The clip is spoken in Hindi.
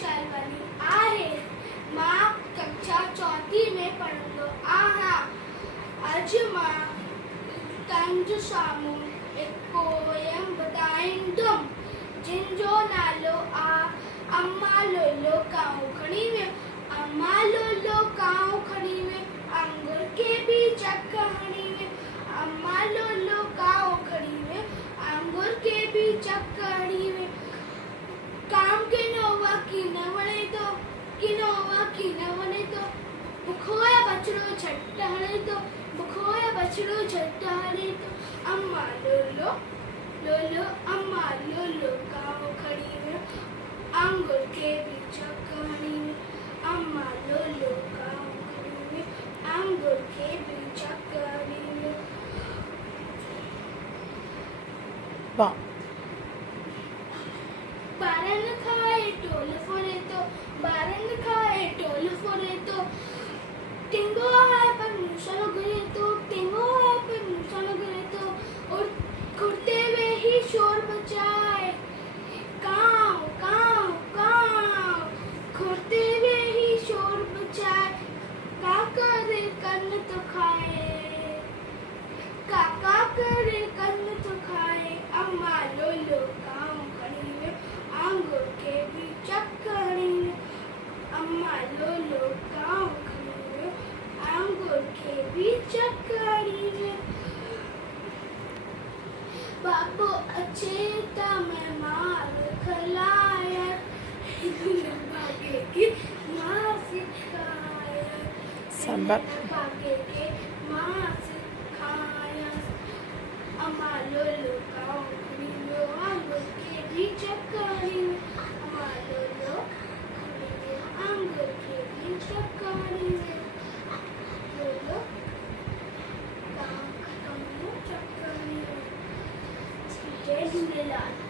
विशाल वाली आहे मां कक्षा चौथी में पढ़ंदो आहियां। अॼु मां तव्हांजे साम्हूं हिकु पोयम ॿुधाईंदुमि जिनजो नालो आहे अम्मा लोलो कांउ खणी वियो। अम्मा लोलो कांउ खणी वियो, अंगूर खे बि चक हणी वियो। अम्मा लोलो कांउ खणी वियो, अंगूर खे बि चक हणी वियो। काम के नोवा की न वणे तो, की नोवा की न वणे तो, बुखोया बछड़ो झट हणे तो, बुखोया बछड़ो झट हणे तो। अम्मा लोलो लोलो अम्मा लोलो कांउ खणी वियो, अंगूर खे बि चक हणी वियो। अम्मा लोलो कांउ खणी वियो, अंगूर खे बि चक हणी वियो। वाह। ॿारनि खाए टोल फोड़े तो, ॿारनि खाए टोल फोड़े तो, टिंगो है पर मूसा न घुरे तो, टिंगो है पर मूसा न घुरे तो, और घुरते हुए ही शोर मचाए कांव कांव कांव, घुरते हुए ही शोर मचाए। काका रे कन्न तो खाए, काका करे कन्न तो खाए। अम्मा लोलो कांव खणी वियो, अंगूर खे बि चक हणी वियो। अम्मा लोलो कांव खणी वियो, अंगूर खे बि चक हणी वियो। बाबो अचे त मैं मार खलाया, भागे की मां सिखाया, सबक भागे के मां सिखाया। अम्मा लोलो कांउ खणी वियो, अंगूर खे बि चक हणी वियो। अम्मा लोलो खणी वियो, अंगूर खे बि चक हणी वियो। लोलो कांउ खणी वियो, चक हणी वियो। जय झूलेलाल।